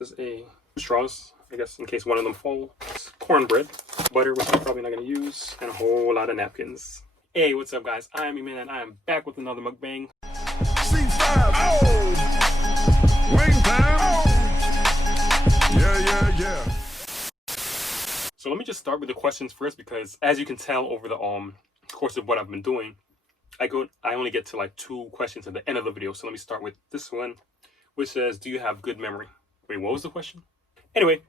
This is a straws, I guess, in case one of them fall. Cornbread, butter, which I'm probably not going to use, and a whole lot of napkins. Hey, what's up, guys? I am iAmEmman, and I am back with another mukbang. C5, oh! Wing time, oh! Yeah. So let me just start with the questions first, because as you can tell over the course of what I've been doing, I only get to like 2 questions at the end of the video. So let me start with this one, which says, do you have good memory? Wait, what was the question? Anyway,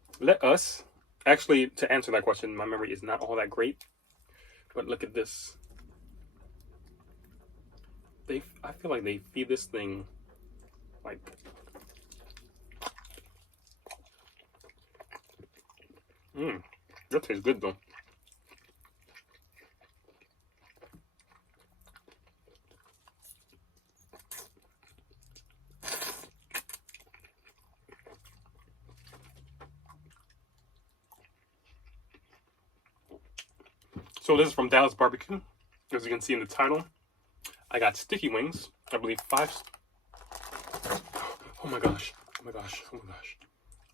actually, to answer that question, my memory is not all that great, but look at this. I feel like they feed this thing like, that tastes good though. So this is from dallasbbq. As you can see in the title, I got sticky wings. I believe 5. Oh my gosh.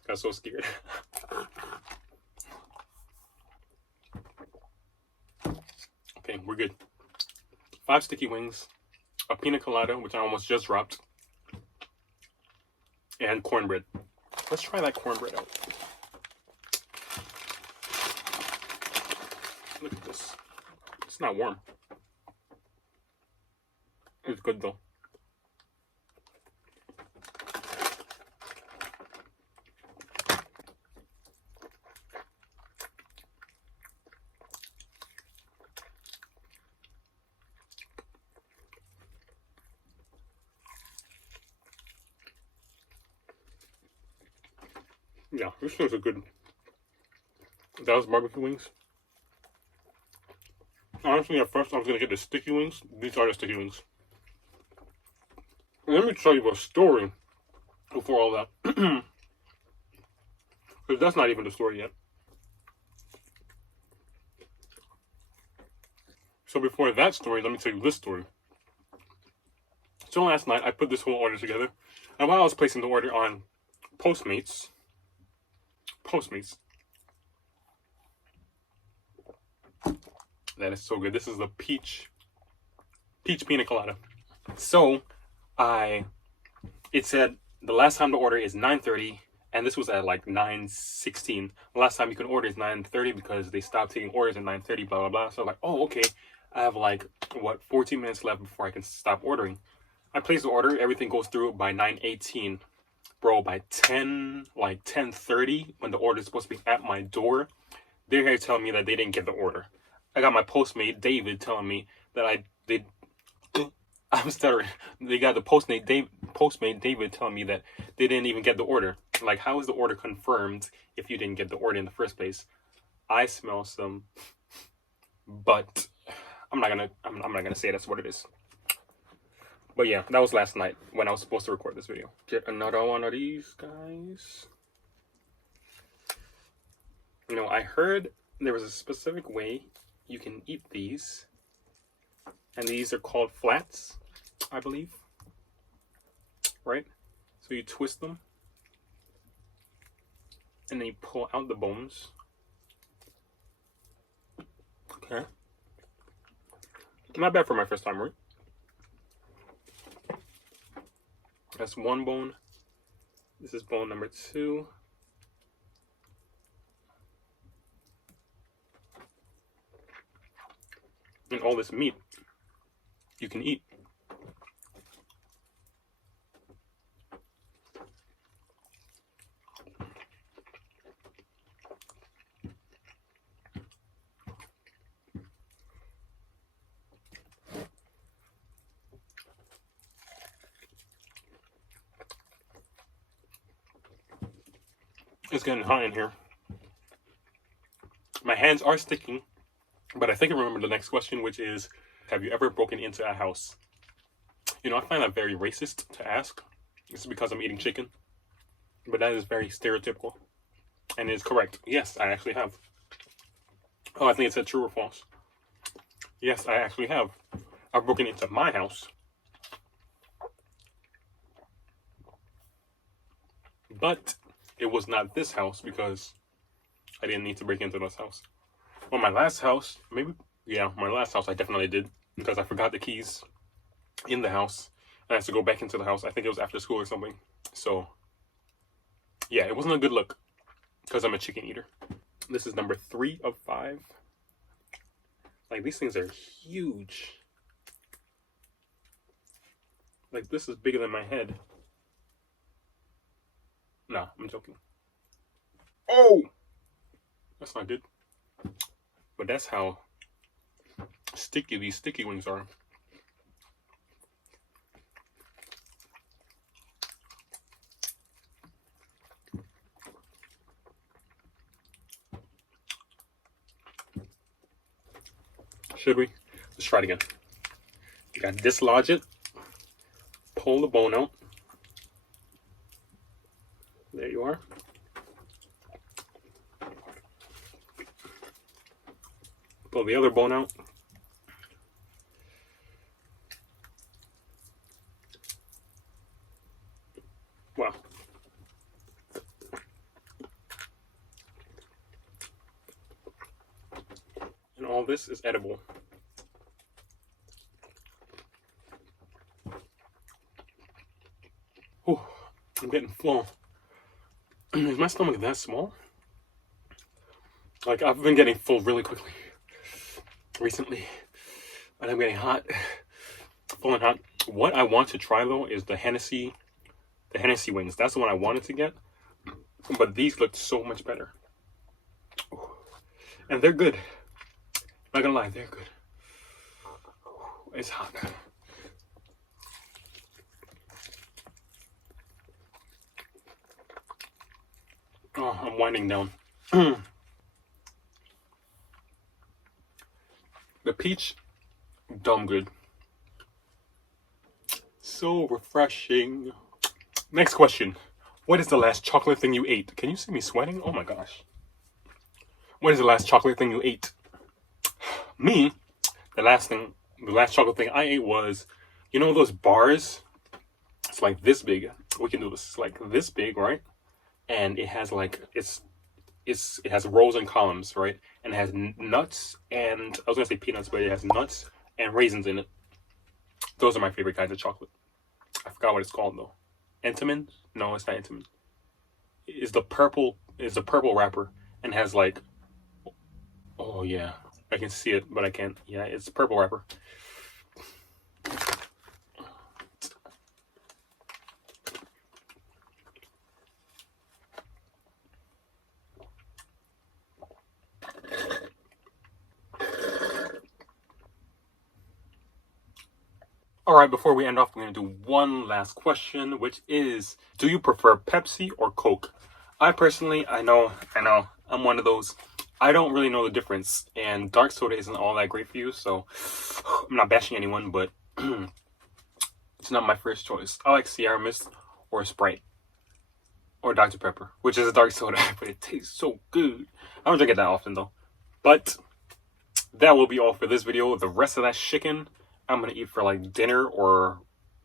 Got so scared. Okay, we're good. 5 sticky wings, a pina colada, which I almost just dropped, and cornbread. Let's try that cornbread out. Look at this. It's not warm. It's good though. Yeah, this thing's a good. dallasbbq wings. Honestly, at first I was gonna get the sticky wings. These are the sticky wings. Let me tell you a story before all that, because that's not even the story yet. So before that story, let me tell you this story. So last night I put this whole order together, and while I was placing the order on Postmates, that is so good. This is the peach pina colada. So it said the last time to order is 9:30, and this was at like 9:16. The last time you can order is 9:30 because they stopped taking orders at 9:30. Blah blah blah. So I'm like, oh okay, I have like 14 minutes left before I can stop ordering. I place the order. Everything goes through by 9:18. Bro, by 10:30, when the order is supposed to be at my door, they're here telling me that they didn't get the order. I got my postmate David telling me that I'm stuttering. They got the postmate David telling me that they didn't even get the order. Like, how is the order confirmed if you didn't get the order in the first place? I smell some, but I'm not gonna say that's what it is. But yeah, that was last night when I was supposed to record this video. Get another one of these, guys. You know, I heard there was a specific way you can eat these, and these are called flats, I believe, right? So you twist them, and then you pull out the bones. Okay. Not bad for my first time, right? That's one bone. This is bone number 2. And all this meat you can eat. It's getting hot in here. My hands are sticking, but I think I remember the next question, which is, have you ever broken into a house? You know, I find that very racist to ask. This is because I'm eating chicken, but that is very stereotypical, and it is correct. Yes, I actually have. Oh, I think it said true or false. Yes, I actually have. I've broken into my house. But it was not this house because I didn't need to break into this house. Well, my last house, maybe, yeah, my last house I definitely did because I forgot the keys in the house. And I had to go back into the house. I think it was after school or something. So, yeah, it wasn't a good look because I'm a chicken eater. This is number 3 of 5. Like, these things are huge. Like, this is bigger than my head. Nah, I'm joking. Oh! That's not good. But that's how sticky these sticky wings are. Should we? Let's try it again. You gotta dislodge it. Pull the bone out. There you are. Pull the other bone out. Wow. And all this is edible. Oh, I'm getting full. Is my stomach that small? Like, I've been getting full really quickly recently. And I'm getting hot. Full and hot. What I want to try, though, is the Hennessy wings. That's the one I wanted to get. But these look so much better. And they're good. Not gonna lie, they're good. It's hot. Oh, I'm winding down. The peach, dumb good. So refreshing. Next question. What is the last chocolate thing you ate? Can you see me sweating? Oh my gosh. What is the last chocolate thing you ate? Me, the last chocolate thing I ate was, you know those bars? It's like this big. We can do this. It's like this big, right? And it has like, it has rows and columns, right? And it has nuts and, I was gonna say peanuts, but it has nuts and raisins in it. Those are my favorite kinds of chocolate. I forgot what it's called though. iAmEmman? No, it's not iAmEmman. It's the purple wrapper and has like, oh yeah, I can see it, but I can't. Yeah, it's purple wrapper. Alright, before we end off, we're going to do one last question, which is, do you prefer Pepsi or Coke? I personally, I know, I'm one of those. I don't really know the difference, and dark soda isn't all that great for you, so I'm not bashing anyone, but it's not my first choice. I like Sierra Mist or Sprite or Dr. Pepper, which is a dark soda, but it tastes so good. I don't drink it that often, though. But that will be all for this video. The rest of that chicken, I'm going to eat for like dinner or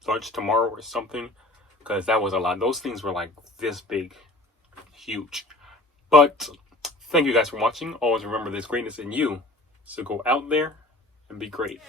lunch tomorrow or something, because that was a lot. Those things were like this big, huge. But thank you guys for watching. Always remember there's greatness in you. So go out there and be great.